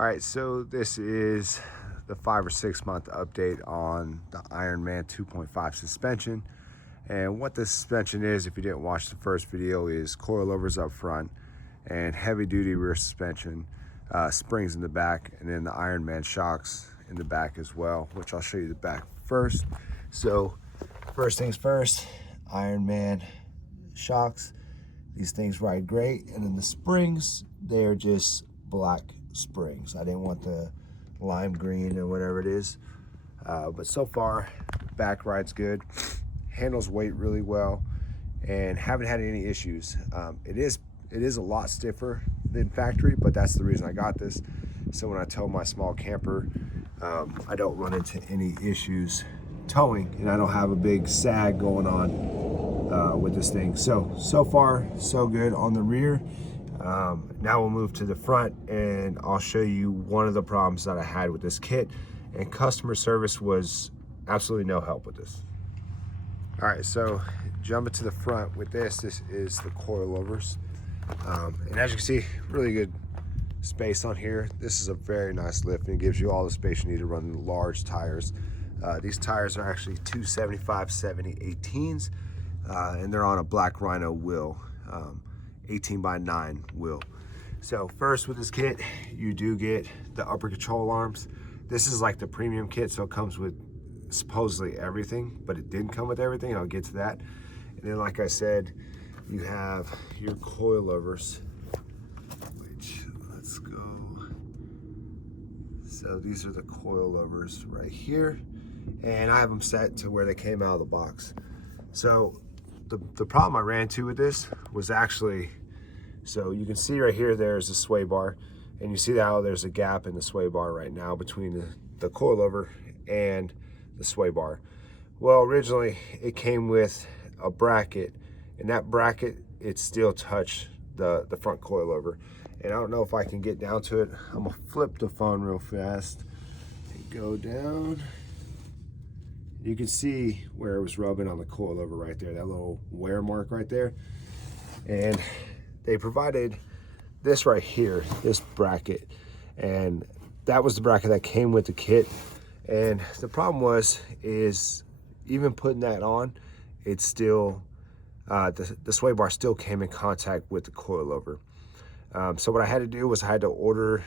All right, so this is the 5 or 6 month update on the IRONMAN 2.5 suspension. And what this suspension is, if you didn't watch the first video, is coilovers up front and heavy duty rear suspension, springs in the back, and then the IRONMAN shocks in the back as well, which I'll show you the back first. So first things first, IRONMAN shocks. These things ride great, and then the springs, they're just black springs. I didn't want the lime green or whatever it is, but so far back rides good, handles weight really well, and haven't had any issues. It is a lot stiffer than factory, but that's the reason I got this. So when I tow my small camper, I don't run into any issues towing, and I don't have a big sag going on with this thing. So far so good on the rear. Now we'll move to the front, and I'll show you one of the problems that I had with this kit, and customer service was absolutely no help with this. All right, so jumping to the front with this is the coilovers, and as you can see, really good space on here. This is a very nice lift, and it gives you all the space you need to run large tires. These tires are actually 275/70 18s, and they're on a black Rhino wheel, 18x9 wheel. So first with this kit, you do get the upper control arms. This is like the premium kit, so it comes with supposedly everything, but it didn't come with everything. I'll get to that. And then, like I said, you have your coilovers, which, let's go. So these are the coilovers right here, and I have them set to where they came out of the box. So the problem I ran into with this was actually, so you can see right here, there's a sway bar, and you see how there's a gap in the sway bar right now between the coilover and the sway bar. Well, originally it came with a bracket, and that bracket, it still touched the front coilover. And I don't know if I can get down to it. I'm gonna flip the phone real fast and go down. You can see where it was rubbing on the coilover right there, that little wear mark right there. And they provided this right here, this bracket, and that was the bracket that came with the kit. And the problem is even putting that on, it's still, the sway bar still came in contact with the coilover. So what I had to do was I had to order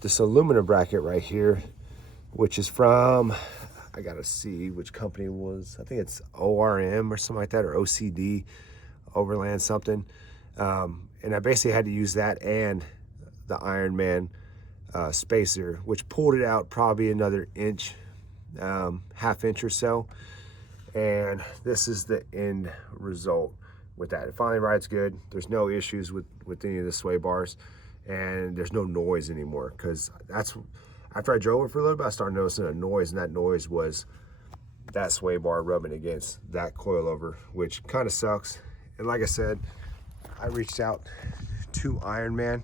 this aluminum bracket right here, which is from, I gotta see which company it was. I think it's ORM or something like that, or OCD, Overland something. And I basically had to use that and the IRONMAN spacer, which pulled it out probably another inch, half inch or so. And this is the end result with that. It finally rides good. There's no issues with any of the sway bars, and there's no noise anymore, because that's, after I drove it for a little bit, I started noticing a noise, and that noise was that sway bar rubbing against that coilover, which kind of sucks. And like I said, I reached out to IRONMAN,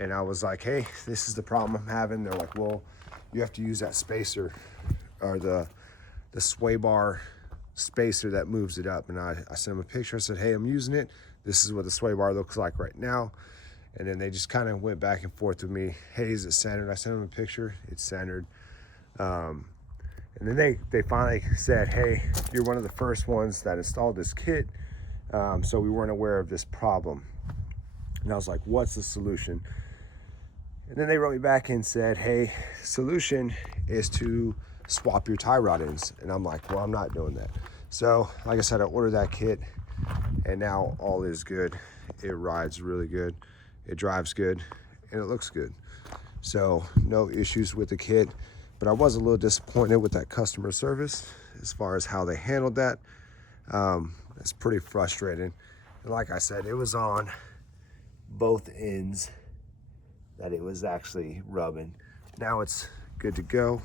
and I was like, hey, this is the problem I'm having. They're like, well, you have to use that spacer, or the sway bar spacer that moves it up. And I sent them a picture. I said, hey, I'm using it. This is what the sway bar looks like right now. And then they just kind of went back and forth with me. Hey, is it centered? I sent them a picture. It's centered. And then they finally said, hey, you're one of the first ones that installed this kit, so we weren't aware of this problem. And I was like, what's the solution? And then they wrote me back and said, hey, solution is to swap your tie rod ends. And I'm like, well, I'm not doing that. So like I said, I ordered that kit, and now all is good. It rides really good, it drives good, and it looks good. So no issues with the kit, but I was a little disappointed with that customer service as far as how they handled that. It's pretty frustrating. And like I said, it was on both ends that it was actually rubbing. Now it's good to go,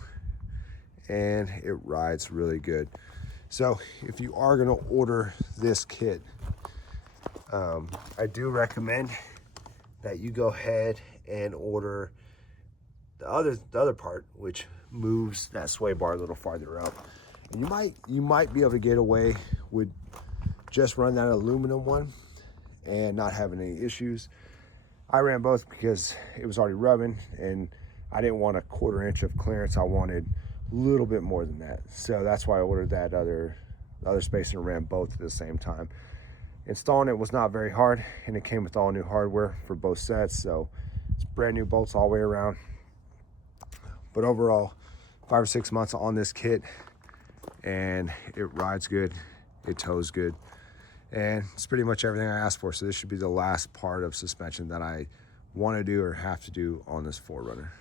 and it rides really good. So if you are gonna order this kit, I do recommend that you go ahead and order the other part, which moves that sway bar a little farther up. And you might be able to get away with just run that aluminum one and not having any issues. I ran both because it was already rubbing and I didn't want a 1/4 inch of clearance. I wanted a little bit more than that. So that's why I ordered that other spacer and ran both at the same time. Installing it was not very hard, and it came with all new hardware for both sets. So it's brand new bolts all the way around. But overall, 5 or 6 months on this kit, and it rides good, it tows good, and it's pretty much everything I asked for. So this should be the last part of suspension that I want to do or have to do on this 4Runner.